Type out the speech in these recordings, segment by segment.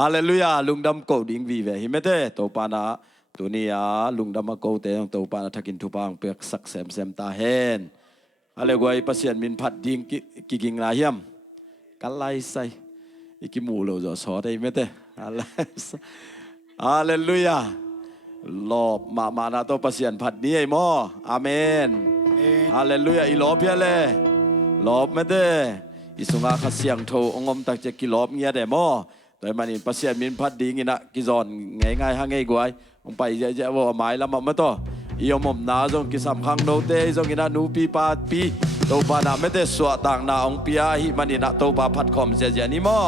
ฮาเลลูยาลุงดำกูดิ้งวีเวหิเมเตตัวปานะตัวนี้ลุงดำมากูเตงตัวปานะทักินทุบางเปียกสักเซมตาเฮนอะไรกว่าปัสยันมินพัดดิ้งกิงลาเฮียมกันไลไซอีกิมูโลจะสอได้เมเตฮาเลลูยาลอบมานาตัวปัสยันพัดนี้ไอมออาเมนฮาเลลูยาอีลอบเพียเลลอบเมเตอิสุงาขเสียงโทองอมตักจะกิลอบเงียเดมอโดยมันนี่ปัสยันมินพัดดิ้งนะกิจอนง่ายๆหาง่ายกว่าองไปเยอะๆว่าหมายละมาต่อยอมนาจงกิสามครั้งโนเตจงกินานูปีปาปีตัวปานาเมเตสวดต่างนาองปีอาหิมันนี่นะตัวปาพัดคอมเจเจนี่มอ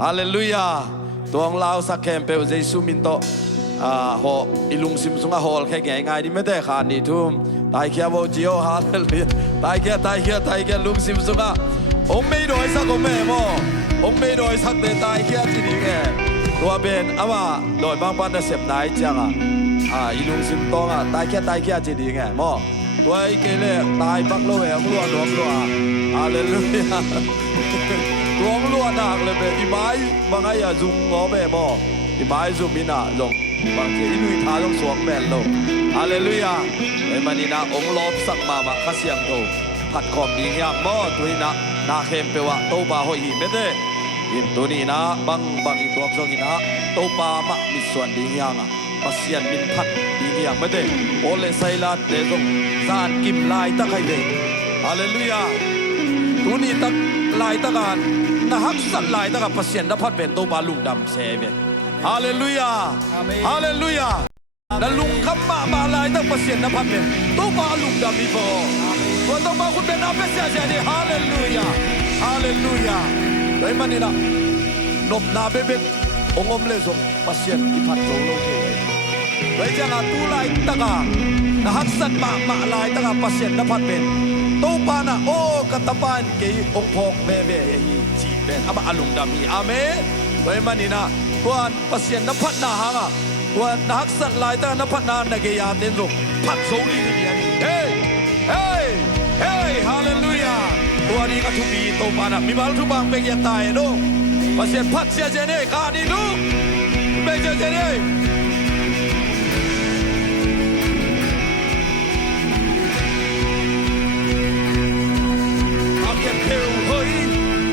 ฮาเลลูยาตัวของเราสักแคมเปลเจสุมินโตหออิลุงซิมซุงะฮอลแค่ง่ายๆนี่ไม่ได้ขาดนี่ทุ่มตายแค่โวจิโอฮาเลลูยาตายแค่ลุงซิมซุงะองไม่โดยสักองแม่มอองไม่โดยสักเดตายแค่ที่นี่แกตัวเป็นอาว่าโดยบางปันจะเสพนายจังอีลุงซิมตองตายแค่ที่นี่ไงมอตัวไอ้เกเรตายปักโลเอ๋ล้วนฮาเลลูยาตัวล้วนหนักเลยเป็นอีไม้บางไอ้จุงงอแม่มออีไม้จุงมินาลงบางทีอินุยท้าต้องสวมแม่ลงฮาเลลูยาไอ้มันนี่นะองลอบสักมาข้าเสียงโตผัดขอบดีเงี้ยมอตัวนี้นะนาเข้มเปว่าโตบาหอยหิไม่ได้ยินตัวนี้นะบางอีตัวสองอีนะโตปามะมีส่วนดีเงี้ยปัสยันมินพัดดีเงี้ยไม่ได้โอเลไซลาเดซงซานกิมลายตะไคเดฮาเลลูยาตัวนี้ตะลายตะการนะฮักสัตลายตะกับปัสยันนพัดเป็นโตบาลุงดำเซเวฮาเลลูยาฮาเลลูยาและลุงคำมาลายตะปัสยันนพัดเป็นโตบาลุงดำมีโบวันต้องมาคุณเป็นอาเปเซียเจดีฮาเลลูยาฮาเลลูยาโดยมันนี่นะนบนาเบเบองอมเลซงปัสยันที่พัดโจโลเกโดยจะงาตูลายตะกานะฮักสันมาลายตะกาปัสยันนพัดเป็นโตปานะโอกตปานเกยองพอกเบเบฮีจีเป็นอามาอลุงดามีอาเมโดยมันนี่นะตัวปัสยันนพัดนาฮะตัวนะฮักสันลายตะกานพัดนาเนกยาเดนซงพัดโจลีนี่นี่เฮ้เฮ้ฮาเลลูยาตัวนี้ก็ทุบีโตปานะมีบาลทุบังเบกยาตายโนปัสยันพัดเสียเจเน่กาดีลูเบกเจเน่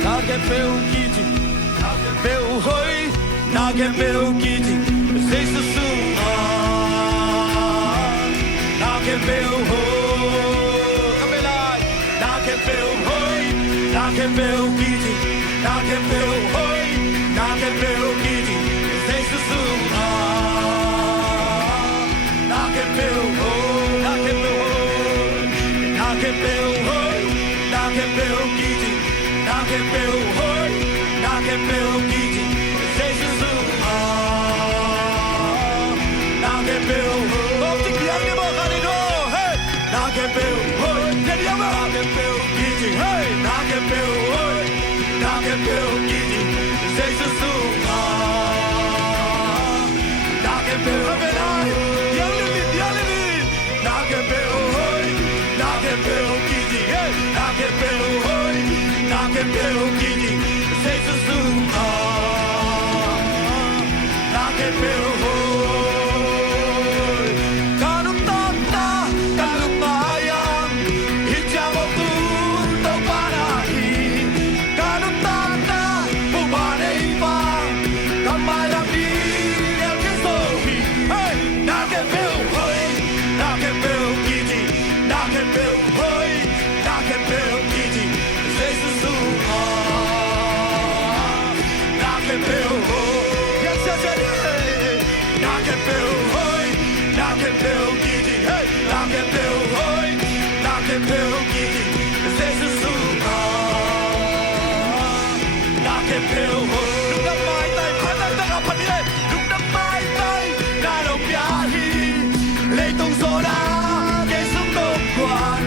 นาเกเปลกีจิเปลหอยนาเกเปลกีจิเซซุสุนาเกเปลหอยคาเมลายนาเกเปลหอยนาเกเปลกีจินาเกเปลหอยนาเกเปลกีจิเซซุสุนาเกเปลหอยนาเกเปลหอยนาเกเปลหอยนาเกเปลกีจินาเกเปลหอยนาเกเปลกีจิเซซุสุนาเกเปลหอยตบที่เกียงนี่บอกกันดิโดเฮ้นาเกเปลหอยเดี๋ยวนาเกเปลกีจิเฮ้นาเกเปลหอยนาเกเปลกีจิเซซุสุนาเกเปลเวลายังลินาเกเปลหอยนาเกเปลกีจิเฮ้นาเกเปลหอยนาเกเปลกีจิเซซุสุนาเกเปลหอยกาลุตตากาลุมายังฮิจาบตุโตปานาฮีกาลุตตาปุบาเนบังกามายังดีเอลกิโซฮีเฮ้นาเกเปลหอยนาเกเปลกีจินาเกเปลหอยนาเกเปลกีจิเซซุสุนาเกเปลหอยยังเสียใจนาเกเปลหอยนาเกเปลกีจิเฮ้นาเกเปลหอยนาเกเปลกีจิเซซุสุนาเกเปลหอยลูกน้ำไม้ไต่พันตั้งแต่พันนี้ลูกน้ำไม้ไต่นาดอกยาฮีเลยต้องโซดาเกสุนกกวน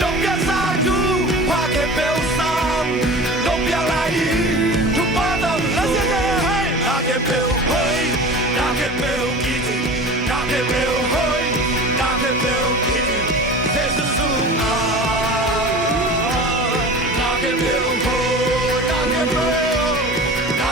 ดอกยาซาจูพาเกเปลซ้ำดอกยาลายทุกบ้านต้องละเสียใจให้นาเกเปลหอยนาเกเปลกีจินาเกเปลหอยนาเกเปลกีจิเซซุสุนาเกเปลหอยนาเกเปลนา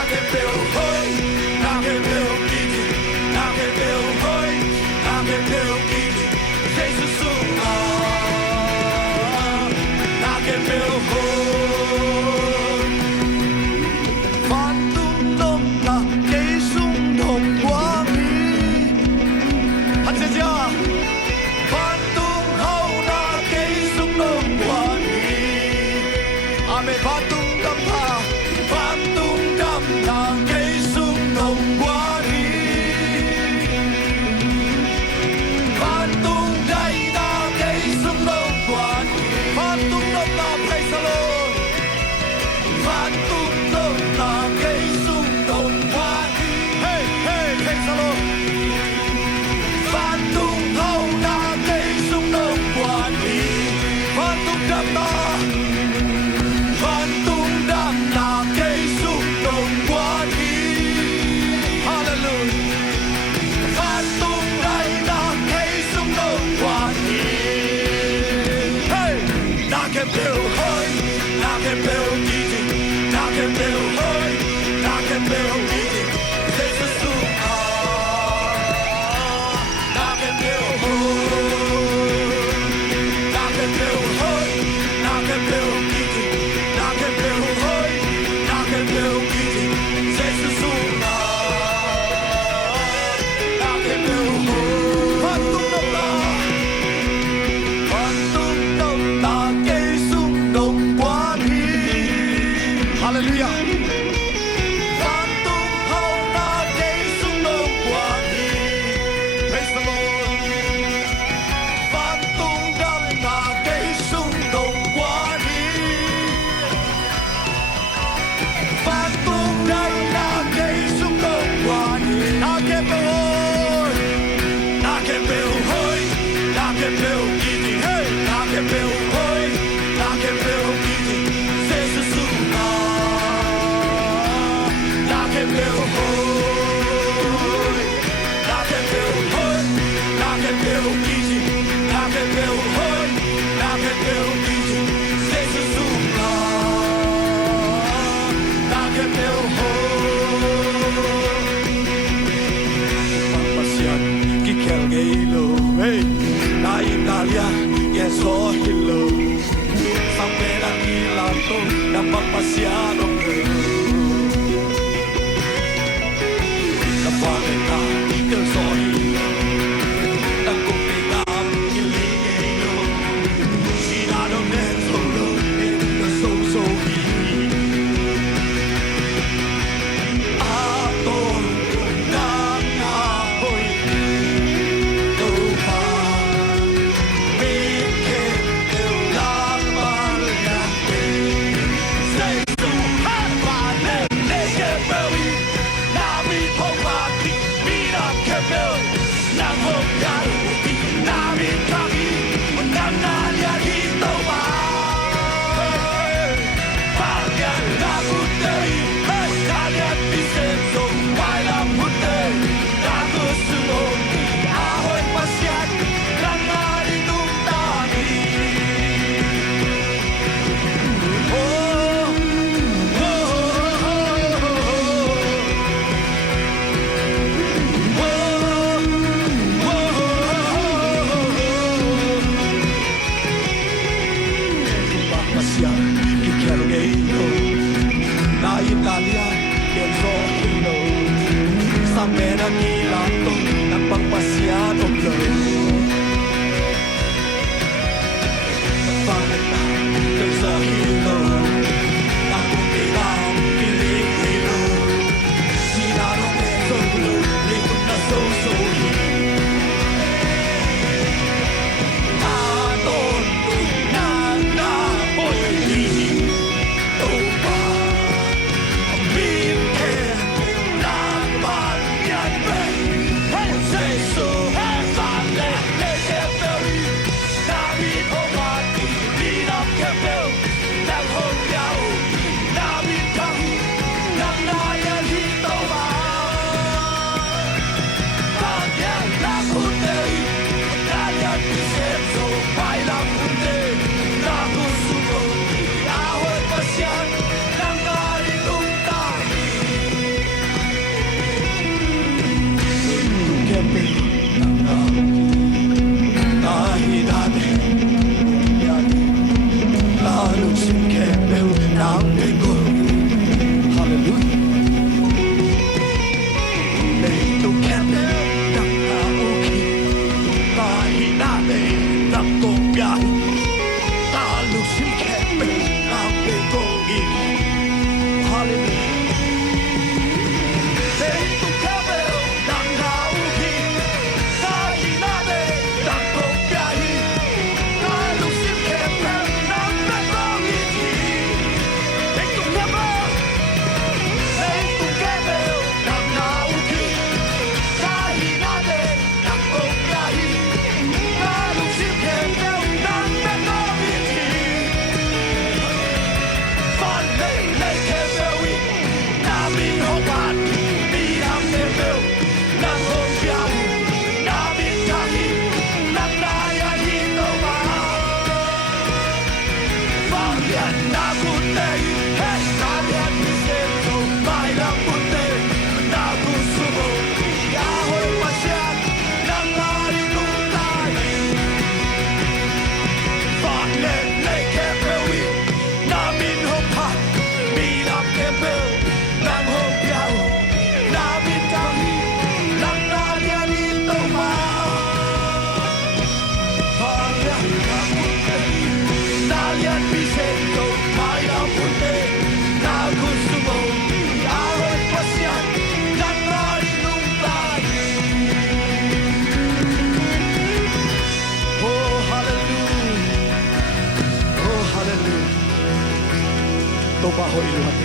เก Bahoy luhat.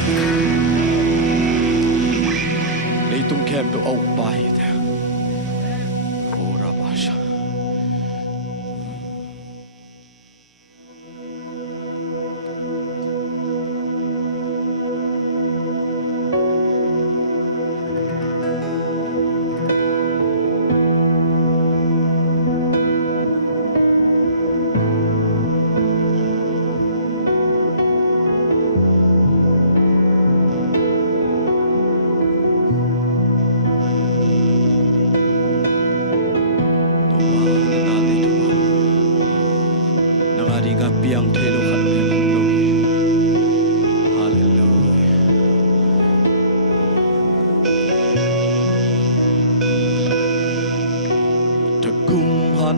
Leitung kem do au bahit. Ora basha.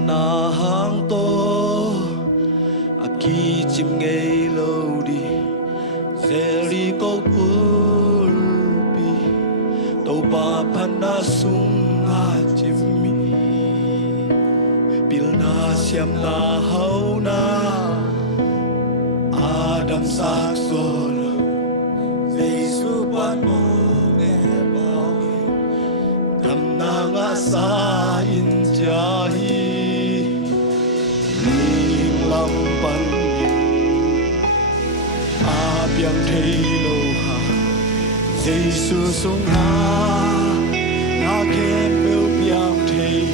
na hang to aki chim ngei lo đi zeri ko pulpi to pa phana sung a chimmi pil na siam na hau na Adam sak sol Jesus pan mo nga sa injahi ning lampan abyang thelo ha Jesus sung ha na ken bel byang thei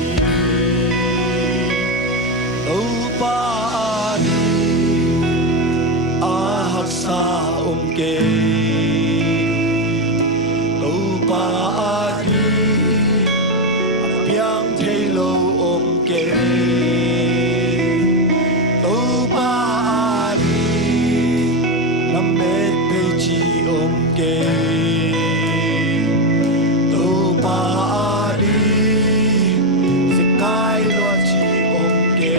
o pa ni a hak sa ke o pa Yang thelo ke to pa đi năm mét pe chi ke to pa đi se kai lo chi ke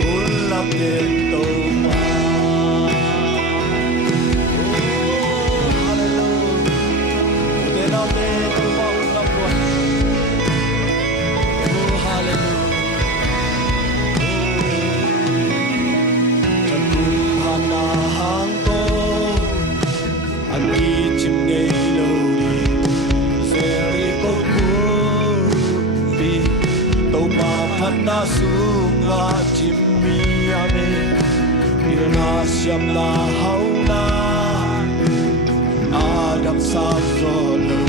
hul lam de to pa hallelujah de la de to pa lam ko na hang to aki chim ngei lo đi zeri ko pi to pa phan na sung a chim mi ame pil na siam na hau na Adam sa zolo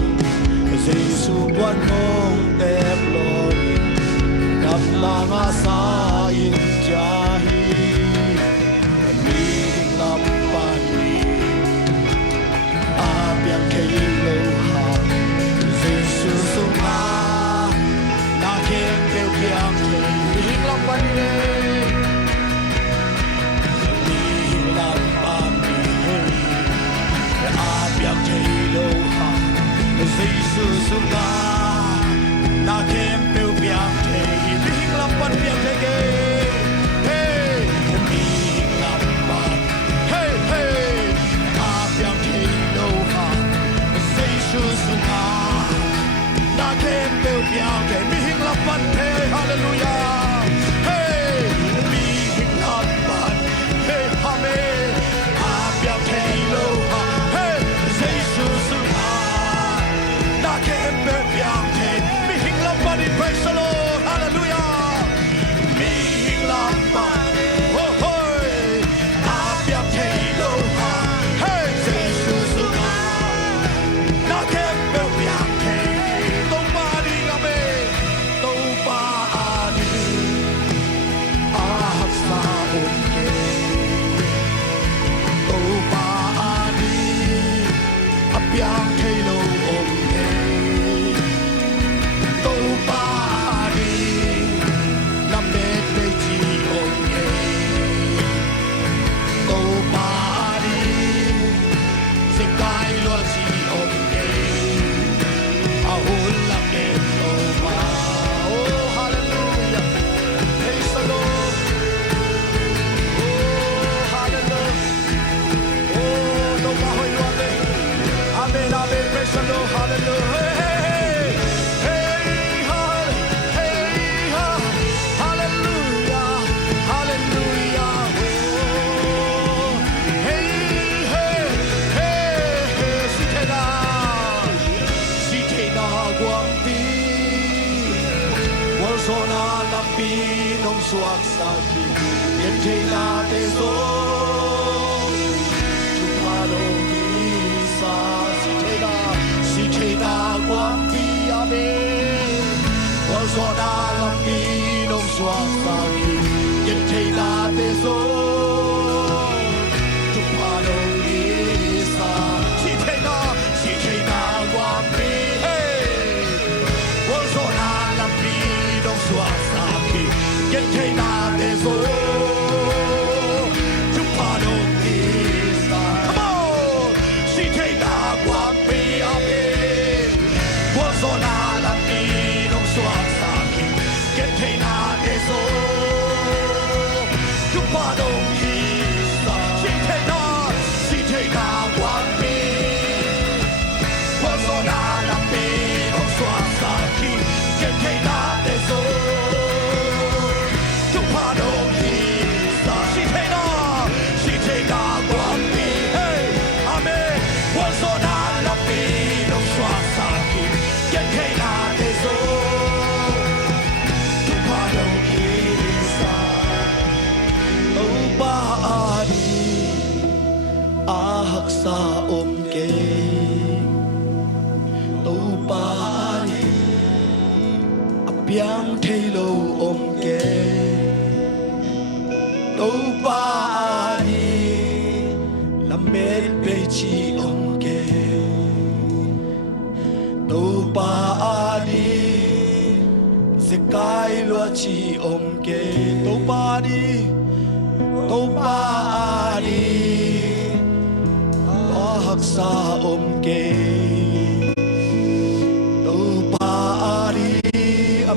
Jesu buat mong teplon kap la nga sa in jahi Hallelujah. Hey, mi hình làm bạn. Hey, amen. Abiao thay lo ha. Hey, Jesus sung ha. Na kem be biao thay. Mi hình làm bạn đi praise the Lord. Hallelujah. Mi hình làm bạn. Oh hey. Abiao thay lo ha. Hey, Jesus sung ha. Na kem be biao thay. Tông ba đi amen. Tông ba Yang thelo om ke to pa đi năm mét pe chi om ke to pa đi se kai lo chi om ke a hol la ke to pa oh hallelujah praise the Lord oh hallelujah oh to pa hoi lo de Amen, amen, praise the Lord, hallelujah. Hey, hey, hallelujah, hallelujah. Oh, hey, sitena quang pi, wal sona lampi nong suak saki, yen tena teso, chupalo sa. Sitena quang pi amen Wal sona lampi nong suak saki Yen tena teso Chupalo isa Sitena quang pi Wal sona lampi nong suak saki Yen tena teso Chupalo isa Come on Sitena quang pi amen Zona la mi non so asaki get biang thay lâu ôm kề đâu ba đi làm mệt bê chi ôm kề đâu ba đi sẽ cái loa chi ôm kề đâu ba đi có hắc xa ôm kề đâu ba đi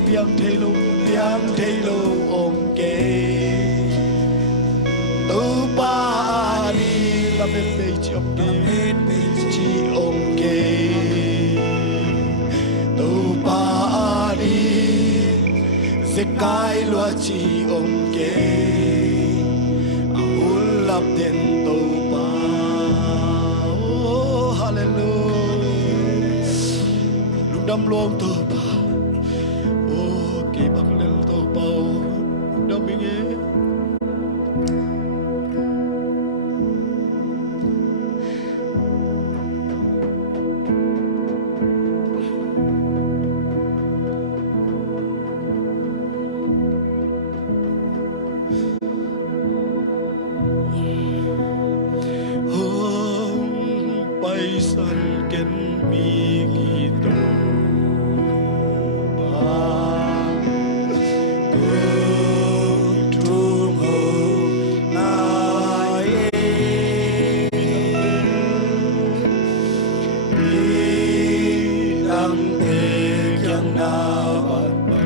biang thay lâu ôm kề đâu ba đi làm em bê chi ôm kề đâu ba đi sẽ cái loa chi ôm kề lap den to pa oh hallelujah lundam luang to pa oh ki bak lel to pa lundam binge san ken mi ki to pa tu ho na ye ni dang te kyang na bat pa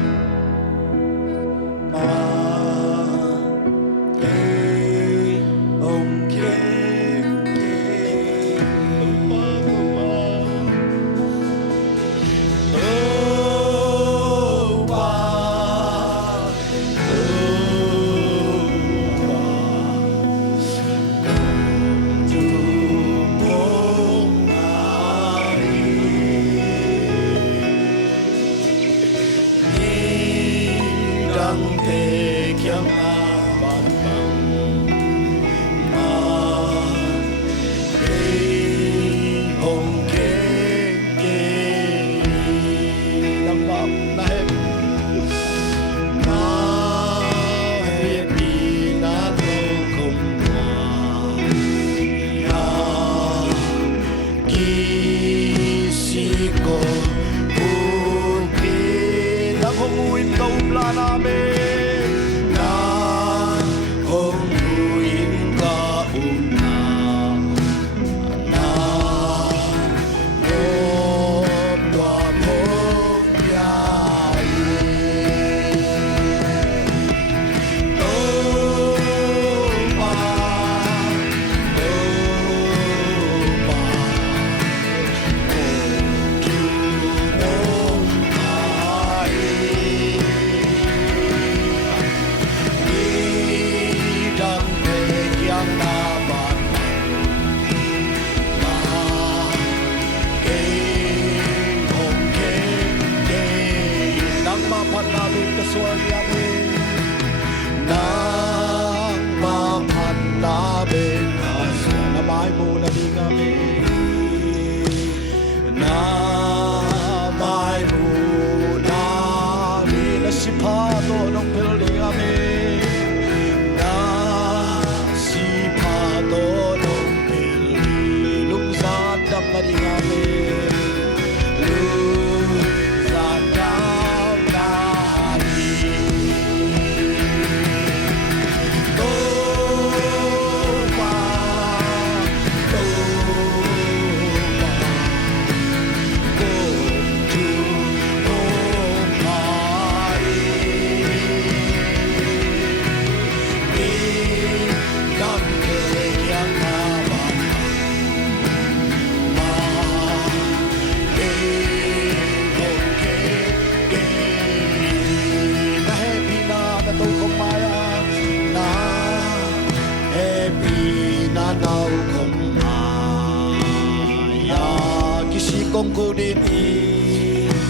kong ku đi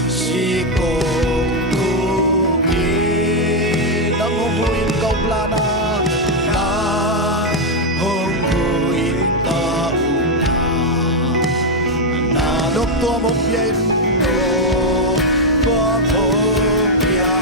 si kong ku đi nang huin kau plana na huin ka una na dok tua mok yen no tua mok ya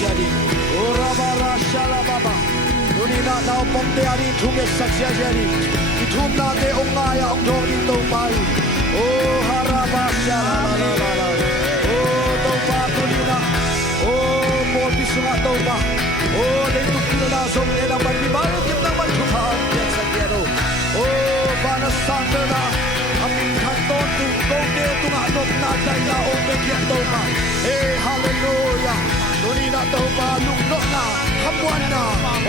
jadi ora bara shala baba nuni na na pom te ari thume saksia jadi ithum na te onga ya ong thong in to pai o haraba shala la la la o to pa nuni na o mo bisunga to pa o le tu kila som ne na ban bal kim na ban thu ha ya sakya ro o bana sandana amin than to tu ko te tu na no na dai na o me kya to pa hey hallelujah nuni na to pa luk no na hamwan na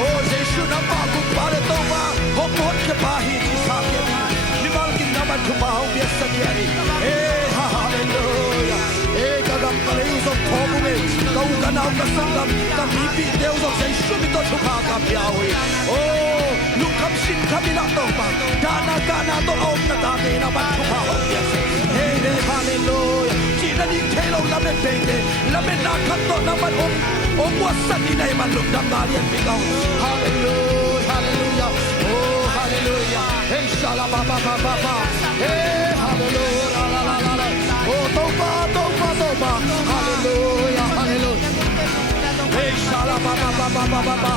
o jesu na pa ku pare to pa ho pot ke pa hi ji sa ke ni bal kin na ban thu pa ho bia sakya ni hey hallelujah hey kagam kale so thomu me kau ka na ka sangam ka mi pi deu so jesu mi to thu pa ka pia oi o luk kham sin kham na to pa da na ka na to om na ta te na ban thu pa ho bia hey hey hallelujah ni thelo la me pende la me na khato na man om wasan ni nai man luk dam dalian mi gau hallelujah hallelujah oh hallelujah hey shala ba ba ba ba ba hey hallelujah la la la la oh toba hallelujah hallelujah hey shala ba ba ba ba ba ba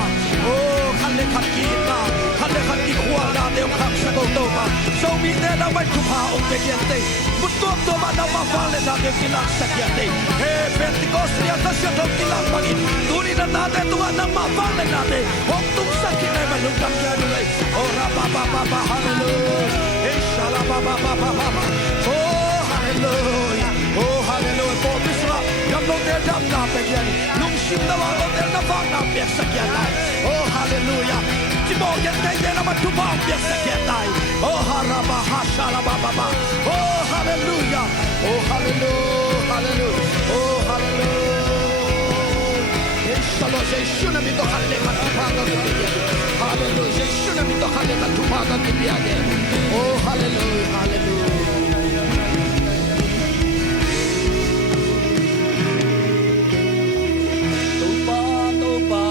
oh khalle khat ki na khalle khat ki khwa la de khak sa to toba so mi ne na mai thu pa om pe kian te Butuh tu mana mafale na de kilang sakyate. Hey Pentecost ya tasya to kilang bagin. Turi na nade tu mana mafale na de. Hok tum sakine malungkam kya nulay. Oh raba ba ba ba hallelujah. Hey shala ba ba ba ba ba. Oh hallelujah. Oh hallelujah. Po bisra jam lo de jam na pe kya ni. Lung sim na wa lo de na fang na pe sakyate. Oh hallelujah. Jibo yan de na matupa pe sakyate. Oh haraba ha shala ba ba ba. Oh hallelujah, oh hallelujah, hallelujah, oh hallelujah. Inshallah, Jesu na mito khalle katupaga kibiya. Hallelujah, Jesu na mito khalle katupaga kibiya. Oh hallelujah, hallelujah. Toba, toba,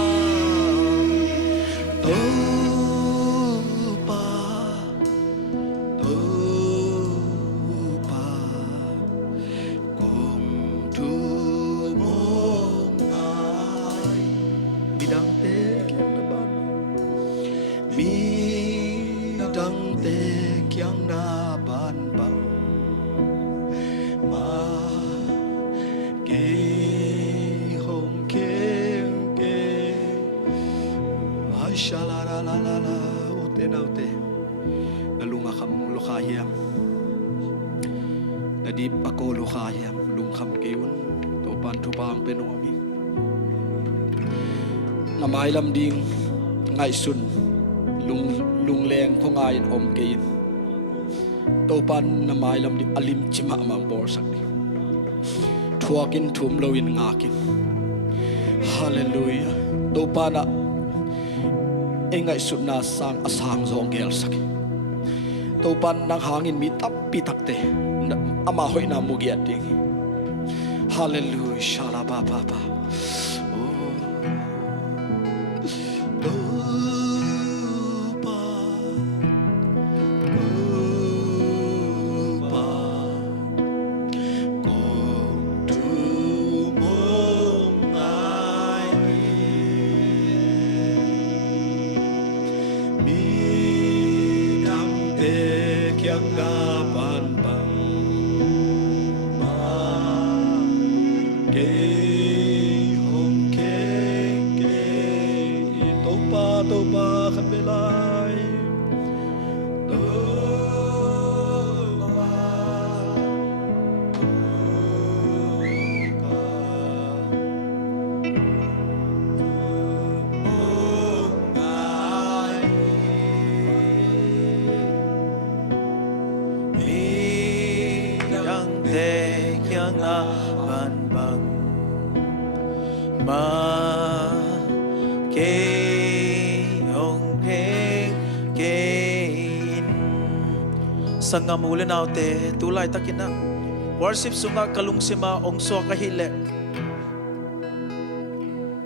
Nadi pakolo khayam lung kham keun to pan thu bang penomi namai lam ding ngai sun lung leng khongai om kein to pan namai lam di alim chima mang bor sak thuakin thum loin ngakin hallelujah to pana engai sun na sang asang zong gel sak to pan nang hangin mi tap pi takte ama hoi na mugiat ding hallelujah shala ba ba ba te kyang na ban bang ma ke ong heng ke in sangam ulen autte tulay takina worship sunga kalung sima ong so kahile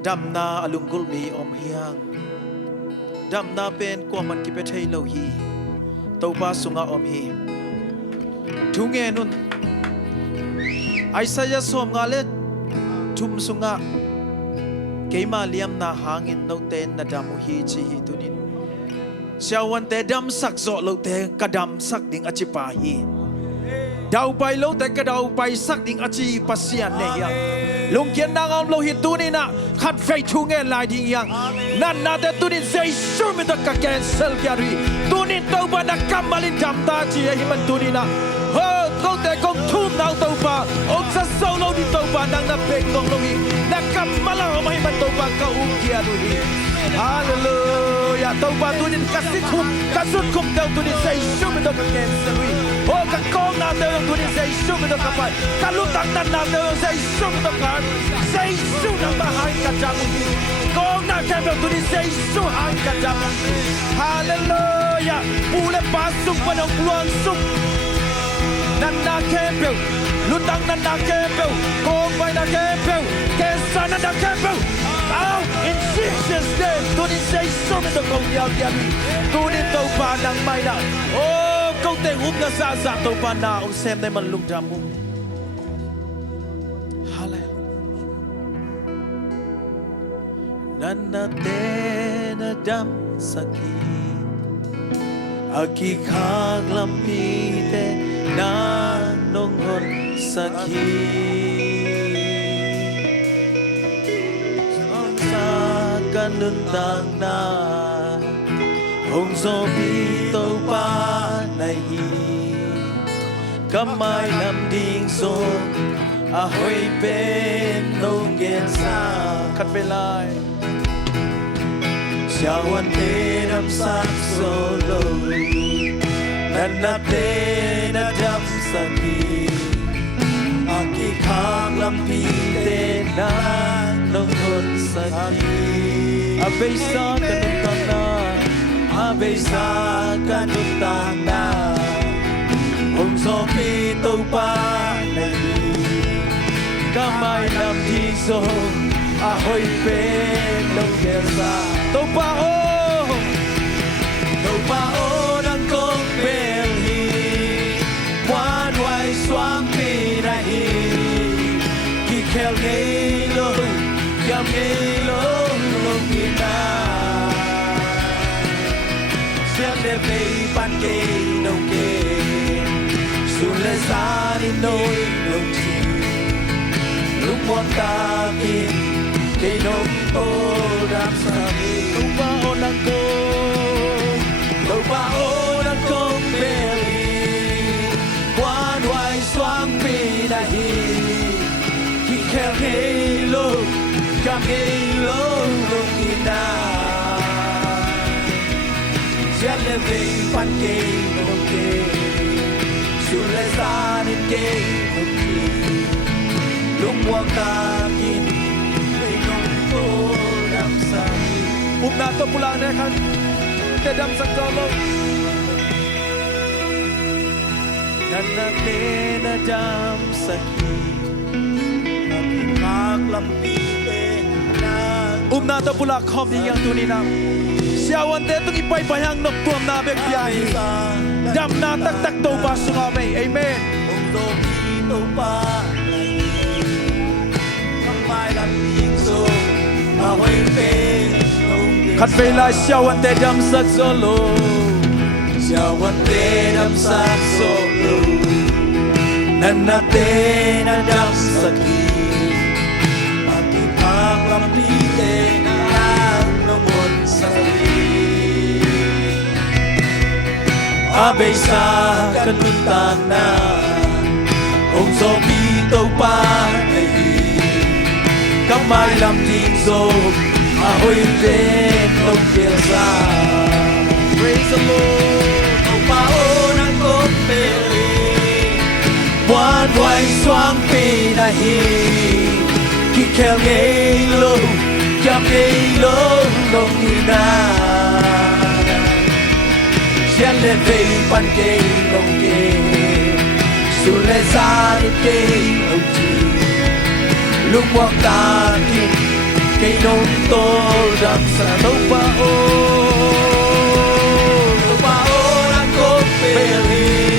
dam na alunggul mi om hiang dam na pen ko man ki pe thei lo hi to ba sunga om hi thunge nun Isaiah som nga le thum sunga keima liam na hangin no ten na damu hi chi hi tunin siawan te dam sak zo lo te kadam sak ding achi pa hi dau pai lo te kadau pai sak ding achi pasian ne ya lung kian na ngam lo hi tunina khat fei thunge lai ding yang nan na te tunin sei sur mi da ka cancel kyari tunin tau ba na kamalin dam ta chi hi man tunina ho ko te kong thum nau tau pa ông sa solo di tau pa nang na pek kong lo hi na kamala ho mai man tau pa ka u kia du hi hallelujah tau pa tunin kasut kum tau tunin sei sur mi da ka cancel wi ho ka kong na tau tunin sei sur mi da ka pai ka lutang nan na tau sei sur mi da ka sei sur na ba hai ka jang hi kong na ka tunin sei sur hai ka jang hallelujah pule pasuk panong luang suk Nana kempel, lutang nana kempel, kompai nana kempel, kesa nana kempel. Oh, in Jesus' name, tunin say something to kong yaw yawi, tunin tau pa nang may na. Oh, kau te na sa tau pa na, ong sem na man lungdam mo. Hallelujah. Nana te na dam sakit, aki khang lampite. Na nonghon sakit sa kanun tang na hong so pito pa nai kamay nam ding so ahoy pen nong gen sa kat velai siawan te nam sak solo Nana te na dam sakit Aki khang lampi te na nonghon sakit Abay sa kanutang na Abay sa kanutang na Hong so pito pa na kamay lampi so ahoy pen nong gersa Topa o Topa o ng kong belhi Wan wai swang pinahi Kikel ngaylo Yam ngaylo Lungina Siya lebe pan kay nong kay Sule sani noy nong chi Lumuang takin Kay nong o dam sami Tupa o ng kong Tupa o ng kong belhi Wan wai swang pinahi Kikel ngaylo Yam ngaylo Lungina Siya lebe pan kay nong kay Sule sani kay nong chi Lumuang takin Kay nong o dam sami Nato pulang na kan Dadam sa kolong Nanate na dam sakit Nakipaglampite Nato pula kom di yang tunina Siawan te tung ipay bayang nok tuam na beg biyahe Dam na tak to pa sungame Amen Ungdo pito pa Kamay lamping so Away pe Kat vela siawan te dam sak solo Siawan te dam sak solo Nana te na dam sakit Makipang lampite Nang nungon sakit Abay sa kanuntang na Ong so pito pa Kamay lamping so Ahoy pen nong kelsa Praise the Lord Ang paon ang kong peri Buwan vay xoang pi na hi ki khel ngei lo cham ngei lo nong ni na xian le vei pan ke nong ke su le sa ni ke nong chi lúc quang ta kim cây nông tô đam sa đâu ba ô đang cố bê li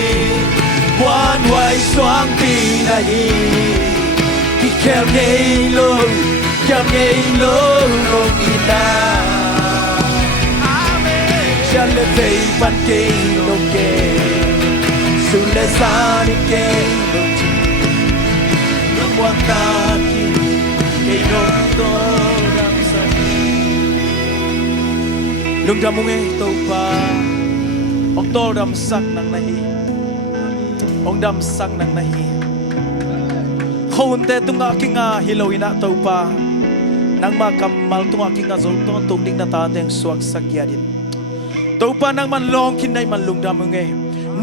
quan hoài xoang pi na hi ki khel ngei lo cham ngei lo nong ina chan le vei pan cây nông ke su le sa ni ke nông chi lúc quang ta kim cây nông tô đam sa lung đam mong tàu pa ông tô đam sắc nang nahi ông đam sắc nang nahi khôn te tunga kinga hiloina tàu pa nang ma kamal tunga kinga zol tunga tung ding na ta teng suak sakya din tàu pa nang man long kin nai man lung đam mong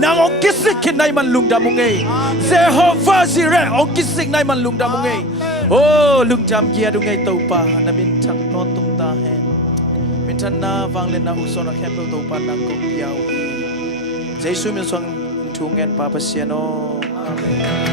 nang ông kisik kin nai man lung đam mong Jehovah Jireh ông kisik nai man lung đam mong oh lung jam kia du ngay tàu pa na min thak non tung ta hen min than na vang lên na usona khem tàu pa nang kong piao Jesus min song thu ngen pa pasiano amen